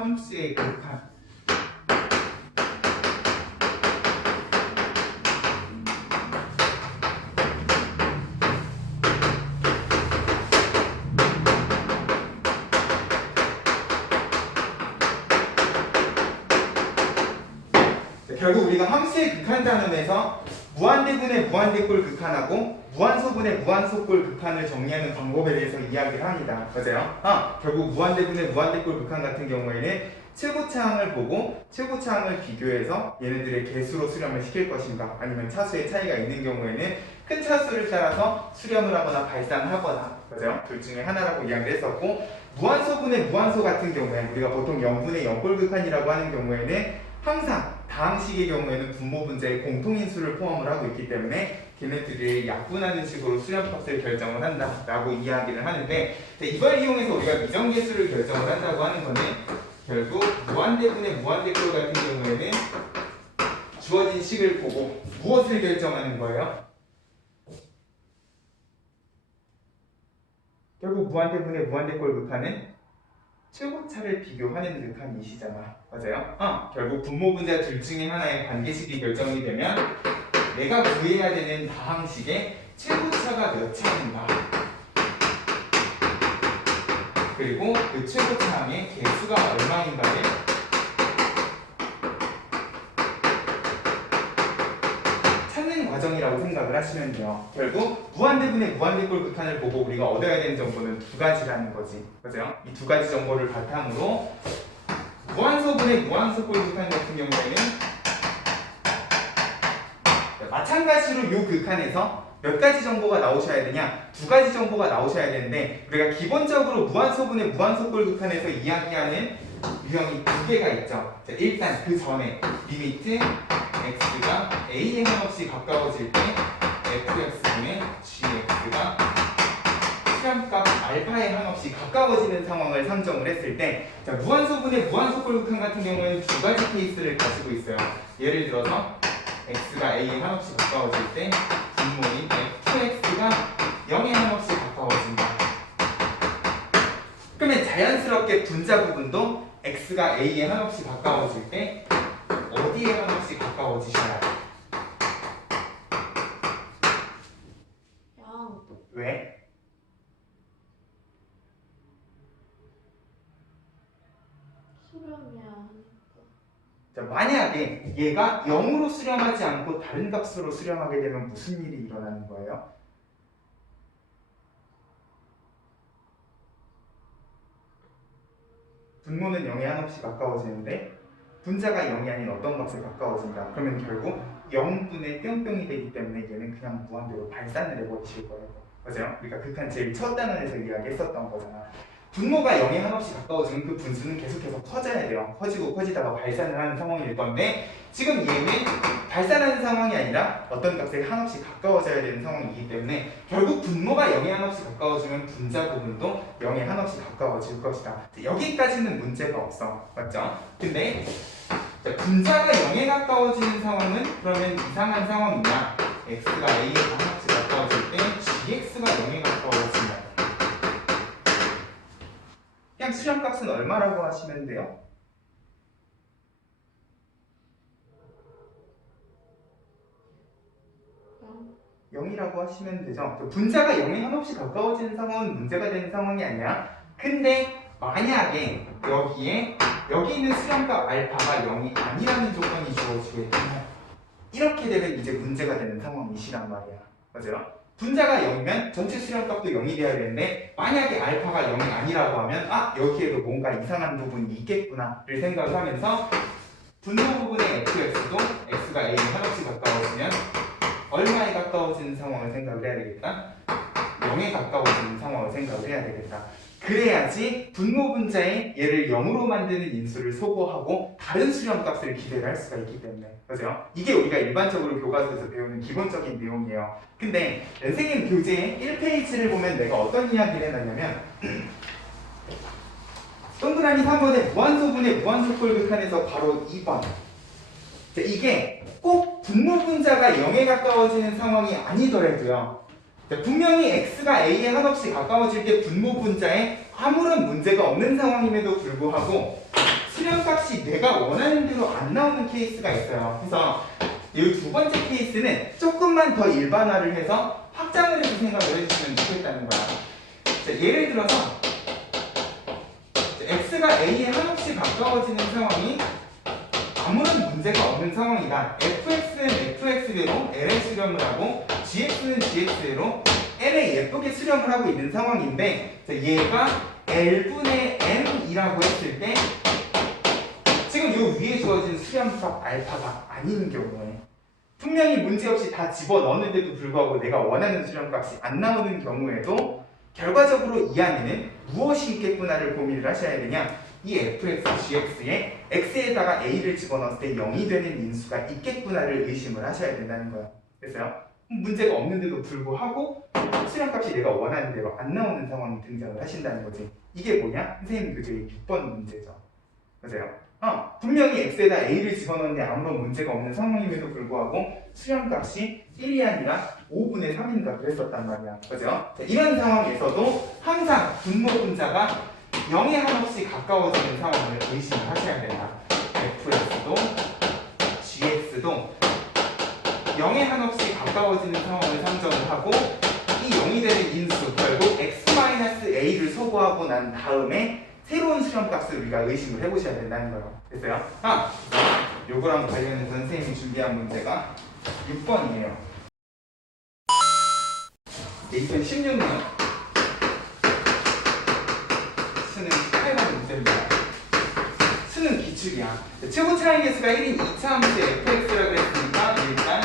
함수의 극한. 결국 우리가 함수의 극한 단원에서 무한대분의 무한대꼴 극한하고 무한소분의 무한소꼴 극한을 정리하는 방법에 대해서 이야기를 합니다. 맞아요? 결국 무한대분의 무한대꼴 극한 같은 경우에는 최고차항을 보고 최고차항을 비교해서 얘네들의 개수로 수렴을 시킬 것인가, 아니면 차수의 차이가 있는 경우에는 큰 차수를 따라서 수렴을 하거나 발산을 하거나, 맞아요? 둘 중에 하나라고 이야기를 했었고, 무한소분의 무한소 같은 경우에 우리가 보통 0분의 0꼴 극한이라고 하는 경우에는 항상 다항식의 경우에는 분모 분자의 공통인수를 포함을 하고 있기 때문에 걔네들이 약분하는 식으로 수렴값을 결정을 한다라고 이야기를 하는데, 이걸 이용해서 우리가 미정계수를 결정을 한다고 하는 거는 결국 무한대분의 무한대꼴 같은 경우에는 주어진 식을 보고 무엇을 결정하는 거예요? 결국 무한대분의 무한대꼴 극한은 최고차를 비교하는 극한이시잖아. 맞아요? 결국 분모 분자 둘 중에 하나의 관계식이 결정이 되면 내가 구해야 되는 다항식의 최고차가 몇 차인가, 그리고 그 최고차항의 개수가 얼마인가를 찾는 과정이라고 생각을 하시면 돼요. 결국 무한대분의 무한대꼴 극한을 보고 우리가 얻어야 되는 정보는 두 가지라는 거지. 맞아요? 이 두 가지 정보를 바탕으로 무한소분의 무한소꼴 극한 같은 경우에는 마찬가지로 이 극한에서 몇 가지 정보가 나오셔야 되냐? 두 가지 정보가 나오셔야 되는데, 우리가 기본적으로 무한소분의 무한소꼴 극한에서 이야기하는 유형이 두 개가 있죠. 자, 일단 그 전에 리미트 x가 a에 한없이 가까워질 때 fx분의 gx가 수렴값 알파에 한없이 가까워지는 상황을 상정을 했을 때, 자, 무한소분의 무한소꼴 극한 같은 경우에는 두 가지 케이스를 가지고 있어요. 예를 들어서 x가 a에 한없이 가까워질 때 분모인 fx가 0에 한없이 가까워진다. 그러면 자연스럽게 분자 부분도 x가 a에 한없이 가까워질 때 어디에 한없이 가까워지셔야 돼? 왜? 수렴해야 하니까. 자, 만약에 얘가 0으로 수렴하지 않고 다른 값으로 수렴하게 되면 무슨 일이 일어나는 거예요? 분모는 0에 한없이 가까워지는데 분자가 0이 아닌 어떤 값에 가까워진다. 그러면 결국 0분의 뿅뿅이 되기 때문에 얘는 그냥 무한대로 발산을 해버리실 거예요. 맞아요? 우리가 극한 제일 첫 단원에서 이야기했었던 거잖아. 분모가 0에 한없이 가까워지면 그 분수는 계속해서 커져야 돼요. 커지고 커지다가 발산을 하는 상황일 건데, 지금 얘는 발산하는 상황이 아니라 어떤 값에 한없이 가까워져야 되는 상황이기 때문에 결국 분모가 0에 한없이 가까워지면 분자 부분도 0에 한없이 가까워질 것이다. 여기까지는 문제가 없어. 맞죠? 근데 분자가 0에 가까워지는 상황은 그러면 이상한 상황이냐? x가 a에 한없이 가까워질 때 gx가 0에 가까워진다. 그냥 수렴값은 얼마라고 하시면 돼요? 0이라고 하시면 되죠. 분자가 0에 한없이 가까워지는 상황은 문제가 되는 상황이 아니야. 근데 만약에 여기 있는 수렴값 알파가 0이 아니라는 조건이 주어지게 되면 이렇게 되면 이제 문제가 되는 상황이시란 말이야. 맞아요? 분자가 0이면 전체 수렴값도 0이 돼야 되는데, 만약에 알파가 0이 아니라고 하면 여기에도 뭔가 이상한 부분이 있겠구나를 생각을 하면서 분모 부분의 fx도 x가 a에 한없이 가까워지면 얼마에 가까워지는 상황을 생각을 해야 되겠다? 0에 가까워지는 상황을 생각을 해야 되겠다. 그래야지 분모 분자에 얘를 0으로 만드는 인수를 소거하고 다른 수렴값을 기대를 할 수가 있기 때문에. 맞아요? 이게 우리가 일반적으로 교과서에서 배우는 기본적인 내용이에요. 근데 선생님 교재의 1페이지를 보면 내가 어떤 이야기를 해놨냐면 동그라미 3번에 무한소분의 무한소꼴 극한에서 바로 2번. 이게 꼭 분모 분자가 0에 가까워지는 상황이 아니더라도요, 분명히 x가 a에 한없이 가까워질 때 분모 분자에 아무런 문제가 없는 상황임에도 불구하고 수렴값이 내가 원하는 대로 안 나오는 케이스가 있어요. 그래서 이 두 번째 케이스는 조금만 더 일반화를 해서 확장을 해서 생각을 해주시면 좋겠다는 거야. 자, 예를 들어서 x가 a에 한없이 가까워지는 상황이 아무런 문제가 없는 상황이다. fx는 fx대로 l의 수렴을 하고 gx는 gx대로 n에 예쁘게 수렴을 하고 있는 상황인데, 자, 얘가 l분의 m이라고 했을 때 지금 요 위에 주어진 수렴값 알파가 아닌 경우에, 분명히 문제없이 다 집어넣었는데도 불구하고 내가 원하는 수렴값이 안 나오는 경우에도 결과적으로 이 안에는 무엇이 있겠구나를 고민을 하셔야 되냐. 이 fx, gx에 x에다가 a를 집어넣었을 때 0이 되는 인수가 있겠구나를 의심을 하셔야 된다는 거예요. 그래서요, 문제가 없는데도 불구하고 수렴값이 내가 원하는 대로 안 나오는 상황이 등장을 하신다는 거지. 이게 뭐냐? 선생님 교재의 6번 문제죠. 맞아요. 분명히 x에다 a를 집어넣는데 아무런 문제가 없는 상황임에도 불구하고 수렴값이 1이 아니라 5분의 3인가 그랬었단 말이야. 그죠? 자, 이런 상황에서도 항상 분모 분자가 0에 한없이 가까워지는 상황을 의심을 하셔야 된다. fx도 gx도 0에 한없이 가까워지는 상황을 상정을 하고, 이 0이 되는 인수 결국 x-a를 소거하고 난 다음에 새로운 수렴값을 우리가 의심을 해보셔야 된다는 거예요. 됐어요? 요거랑 관련해서 선생님이 준비한 문제가 6번이에요. 2016년 수능 18번 문제입니다. 수능 기출이야. 최고 차이 개수가 1인 2차 함수 fx라고 했으니까 일단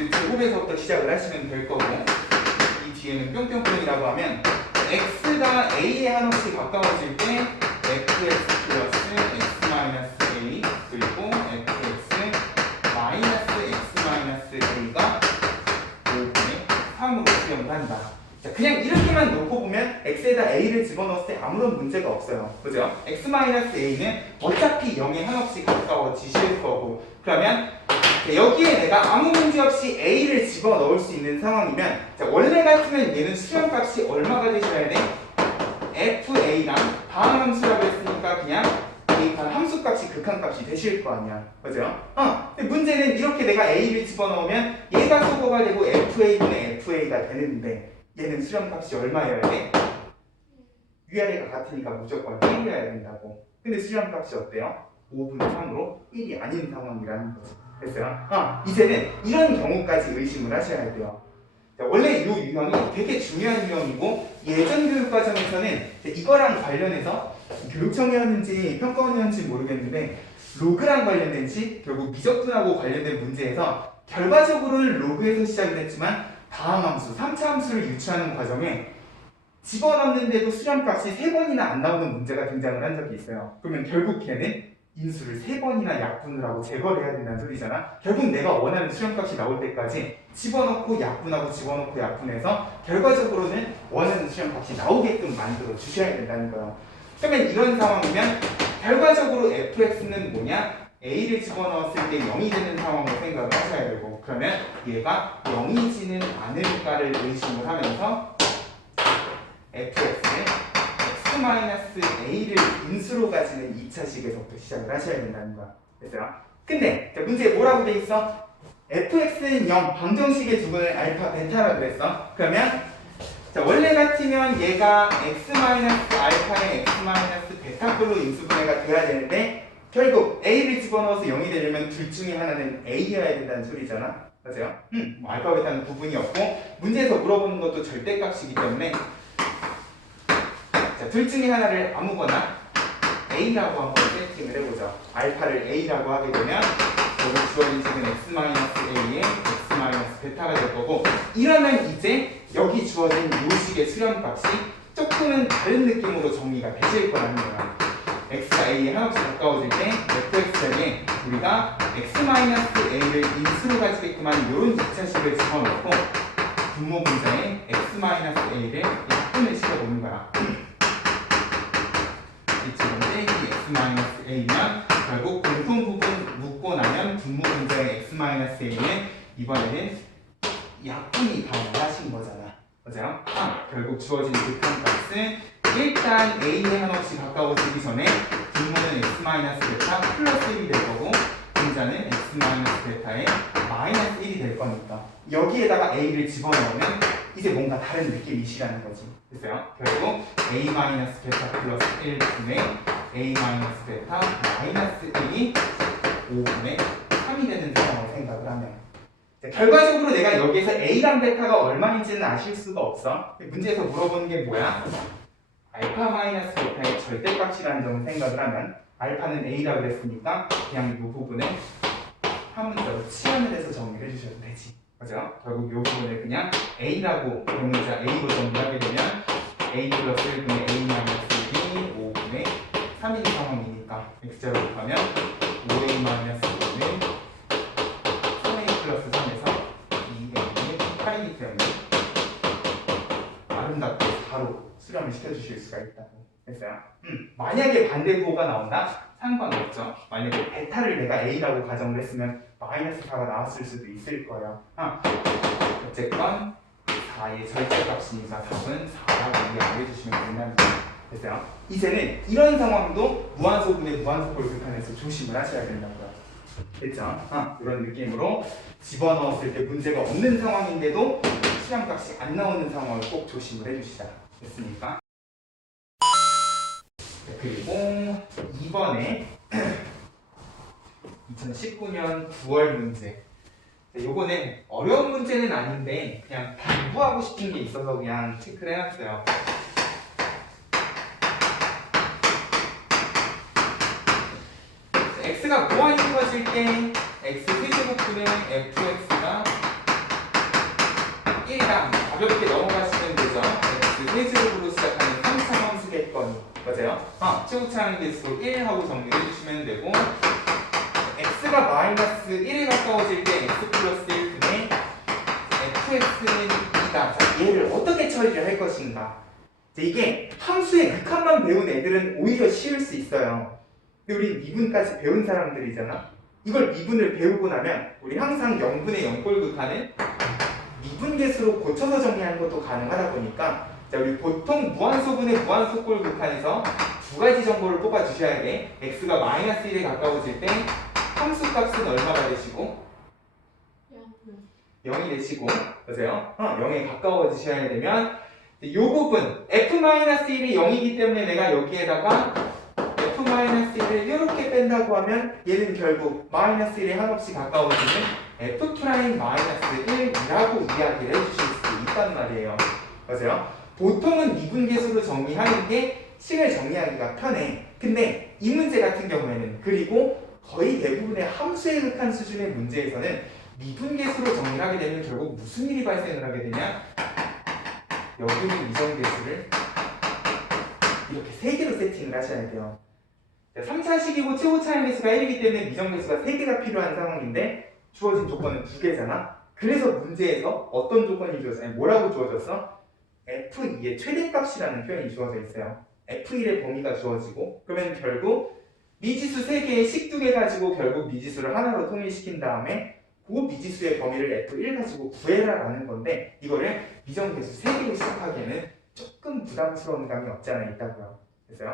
x제곱에서부터 시작을 하시면 될 거고, 이 뒤에는 뿅뿅뿅이라고 하면 x가 a에 한없이 가까워질 때 fx 플러스 x 마이너스 a 그리고 fx 마이너스 x 마이너스 a가 5분의 3으로 수렴을 한다. 자, 그냥 이렇게만 놓고 보면 x에다 a를 집어넣었을 때 아무런 문제가 없어요. 그죠? x 마이너스 a는 어차피 0에 한없이 가까워지실 거고, 그러면 여기에 내가 아무 문제 없이 a를 집어넣을 수 있는 상황이면, 자, 원래 같으면 얘는 수렴값이 얼마가 되셔야 돼? fa랑 다항함수라고 했으니까 그냥 대입한 함수값이 극한값이 되실 거 아니야. 그죠? 근데 문제는 이렇게 내가 a를 집어넣으면 얘가 소거가 되고 fa분의 fa가 되는데 얘는 수렴값이 얼마여야 돼? 위아래가 같으니까 무조건 1이어야 된다고. 근데 수렴값이 어때요? 5분의 3으로 1이 아닌 상황이라는 거지. 됐어요? 이제는 이런 경우까지 의심을 하셔야 돼요. 자, 원래 이 유형이 되게 중요한 유형이고, 예전 교육과정에서는 이거랑 관련해서 교육청이었는지 평가원이었는지 모르겠는데 로그랑 관련된 시, 결국 미적분하고 관련된 문제에서 결과적으로는 로그에서 시작을 했지만 다항함수, 3차 함수를 유추하는 과정에 집어넣는데도 수렴값이 3번이나 안 나오는 문제가 등장을 한 적이 있어요. 그러면 결국 걔는 인수를 3번이나 약분을 하고 제거를 해야 된다는 소리잖아. 결국 내가 원하는 수렴값이 나올 때까지 집어넣고 약분하고 집어넣고 약분해서 결과적으로는 원하는 수렴값이 나오게끔 만들어 주셔야 된다는 거예요. 그러면 이런 상황이면 결과적으로 fx는 뭐냐? a를 집어넣었을 때 0이 되는 상황을 생각을 하셔야 되고, 그러면 얘가 0이지는 않을까를 의심을 하면서 fx의 x-a를 인수로 가지는 2차식에서부터 시작을 하셔야 된다는 거야. 됐어요? 근데 문제에 뭐라고 돼 있어? fx는 0, 방정식의 두분을 알파, 베타라고 그랬어. 그러면 자, 원래 같으면 얘가 x-알파의 x-베타꼴로 인수분해가 돼야 되는데 결국 a를 집어넣어서 0이 되려면 둘 중에 하나는 a여야 된다는 소리잖아. 맞아요? 뭐 알파, 베타는 구분이 없고 문제에서 물어보는 것도 절대값이기 때문에 자, 둘 중에 하나를 아무거나 a라고 한번 세팅을 해보죠. 알파를 a라고 하게 되면 결국 주어진 식은 x-a의 x-베타가 될 거고, 이러면 이제 여기 주어진 이 식의 수렴값이 조금은 다른 느낌으로 정리가 되실 거라는 거야. x가 a에 한없이 가까워질 때 fx에게 우리가 x-a를 인수로 가지게끔 하는 이런 2차식을 집어넣고 분모 분자에 x-a를 약분을 시켜보는 거야. 이쪽인데 이 x-a면 결국 공통 부분 묶고 나면 분모 분자의 x-a는 이번에는 약분이 가능하신 거잖아. 맞아요? 결국 주어진 극한값은 일단 A에 한없이 가까워지기 전에 분모는 x-베타 플러스 1이 될 거고 분자는 x-베타의 마이너스 1이 될 거니까 여기에다가 A를 집어넣으면 이제 뭔가 다른 느낌이시라는 거지. 됐어요? 결국 A-베타 플러스 1분의 A-베타 마이너스 1이 5분의 3이 되는 상황을 생각을 하면 결과적으로 내가 여기에서 A랑 베타가 얼마인지는 아실 수가 없어. 문제에서 물어보는 게 뭐야? 알파 마이너스 베타의 절대값이라는 점을 생각을 하면 알파는 A라고 그랬으니까 그냥 이 부분을 한 문자로 치환을 해서 정리를 해주셔도 되지. 그죠? 결국 이 부분을 그냥 A라고 대문자 A로 정리하게 되면 A 플러스 1분의 A 마이너스 1이 5분의 3인 상황이니까 X자로 곱하면 5A 마이너스 5는 3A 플러스 3에서 2A는 8이기 때문에 아름답게 바로 수렴을 시켜주실 수가 있다고 했어요. 만약에 반대부호가 나온다? 상관없죠. 만약에 베타를 내가 A라고 가정을 했으면 마이너스 4가 나왔을 수도 있을 거예요. 어쨌건 4의 절대값이니까 답은 4라고 이해를 해주시면 된다는 거예요. 됐어요? 이제는 이런 상황도 무한소분의 무한소꼴 극한에서 조심을 하셔야 된다고요. 됐죠? 이런 느낌으로 집어넣었을 때 문제가 없는 상황인데도 수량값이 안 나오는 상황을 꼭 조심을 해주시자. 됐습니까? 그리고 이번에 2019년 9월 문제. 요거는 어려운 문제는 아닌데 그냥 공부하고 싶은 게 있어서 그냥 체크를 해놨어요. x가 무한이 이루어질 때 x 세제곱분의 fx가 1이랑 가볍게 넘어가시면 되죠. x 세제곱으로 시작하는 3차 함수겠거니. 맞아요? 최고차항 개수 1 하고 정리해 주시면 되고 x가 마이너스 1에 가까워질 때 x 플러스 1분의 fx는 2다. 자, 얘를 어떻게 처리를 할 것인가? 이게 함수의 극한만 배운 애들은 오히려 쉬울 수 있어요. 근데 우리 미분까지 배운 사람들이잖아. 이걸 미분을 배우고 나면 우리 항상 0분의 0꼴 극한은 미분계수로 고쳐서 정리하는 것도 가능하다 보니까 자, 우리 보통 무한소분의 무한소꼴 극한에서 두 가지 정보를 뽑아 주셔야 돼. x가 마이너스 1에 가까워질 때 함수 값은 얼마가 되시고? 0이 되시고, 맞아요? 0에 가까워지셔야 되면 이 부분 f-1이 0이기 때문에 내가 여기에다가 f-1을 이렇게 뺀다고 하면 얘는 결국 마이너스 1에 한없이 가까워지는 f'-1이라고 이야기를 해주실 수 있단 말이에요. 맞아요? 보통은 미분계수로 정리하는 게 식을 정리하기가 편해. 근데 이 문제 같은 경우에는 그리고 거의 대부분의 함수에 극한 수준의 문제에서는 미분계수로 정리를 하게 되면 결국 무슨 일이 발생을 하게 되냐? 여기 있는 미정계수를 이렇게 3개로 세팅을 하셔야 돼요. 3차식이고 최고차항 계수가 1이기 때문에 미정계수가 3개가 필요한 상황인데 주어진 조건은 2개잖아. 그래서 문제에서 어떤 조건이 주어졌어? 뭐라고 주어졌어? f2의 최대값이라는 표현이 주어져 있어요. f1의 범위가 주어지고 그러면 결국 미지수 3개에 식 2개 가지고 결국 미지수를 하나로 통일시킨 다음에 그 미지수의 범위를 f1 가지고 구해라라는 건데 이거를 미정계수 3개로 시작하기에는 조금 부담스러운 감이 없지 않아 있다고요. 됐어요?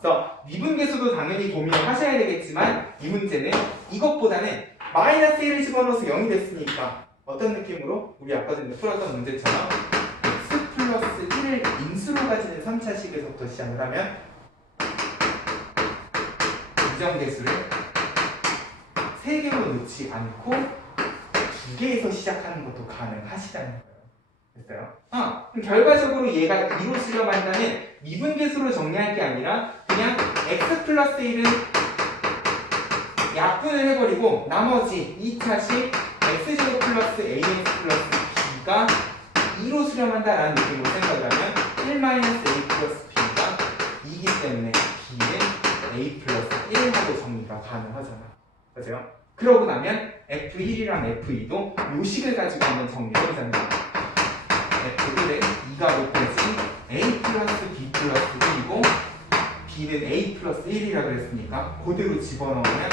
그래서 미분계수도 당연히 고민을 하셔야 되겠지만 이 문제는 이것보다는 마이너스 1을 집어넣어서 0이 됐으니까 어떤 느낌으로? 우리 아까 전에 풀었던 문제처럼 x 플러스 1을 인수로 가지는 3차식에서부터 시작을 하면 미정계수를 3개로 놓지 않고 2개에서 시작하는 것도 가능하시다는 거예요. 됐어요? 그럼 결과적으로 얘가 2로 수렴한다는 미분계수로 정리할 게 아니라 그냥 x 플러스 1은 약분을 해버리고 나머지 2차식 x제곱 플러스 ax 플러스 b가 2로 수렴한다라는 느낌으로 생각을 하면 1-a 플러스 b가 2이기 때문에 b는 a 플러스 1하고 정리가 가능하잖아. 맞아요? 그러고 나면 f1이랑 f2도 요식을 가지고 한번 정리를 해보자는 거예요. f1은 2가 높아진 a 플러스 b 플러스 1이고 b는 a 플러스 1이라고 그랬으니까 그대로 집어넣으면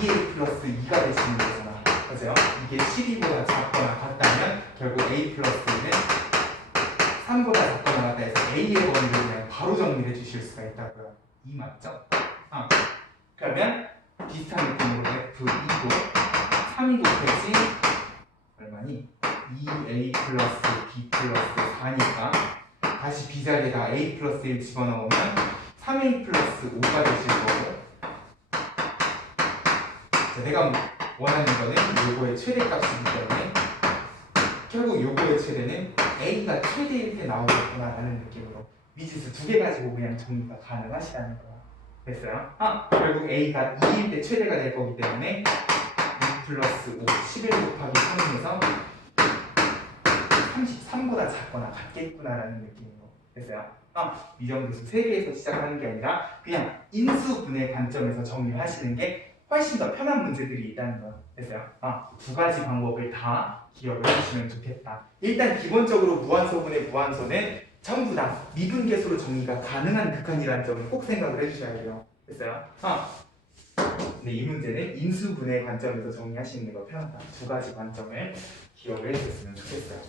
2a 플러스 2가 되시는 거잖아. 맞아요? 이게 12보다 작거나 같다면 결국 a 플러스 1은 3보다 작거나 같다 해서 A의 범위를 그냥 바로 정리해 주실 수가 있다고요. 2 맞죠? 그러면 비슷한 느낌으로 F2도 3이 곱해지 얼마니? 2A 플러스 B 플러스 4니까 다시 B자리에다 A 플러스 1 집어넣으면 3A 플러스 5가 되실 거고, 자, 내가 원하는 거는 요거의 최대값이기 때문에 결국 요거의 최대는 A가 최대일 때 나오겠구나 라는 느낌으로 미지수 2개 가지고 그냥 정리가 가능하시다는 거야. 됐어요? 결국 A가 2일 때 최대가 될 거기 때문에 2 플러스 5, 11 곱하기 3에서 33보다 작거나 같겠구나 라는 느낌으로. 됐어요? 미정계수 3개에서 시작하는 게 아니라 그냥 인수분해 관점에서 정리를 하시는 게 훨씬 더 편한 문제들이 있다는 거. 됐어요? 두 가지 방법을 다 기억을 해주시면 좋겠다. 일단 기본적으로 무한소분의 무한소는 전부 다 미분계수로 정리가 가능한 극한이라는 점을 꼭 생각을 해주셔야 돼요. 됐어요? 근데 이 문제는 인수분해 관점에서 정리하시는 게 더 편하다. 두 가지 관점을 기억을 해주셨으면 좋겠어요.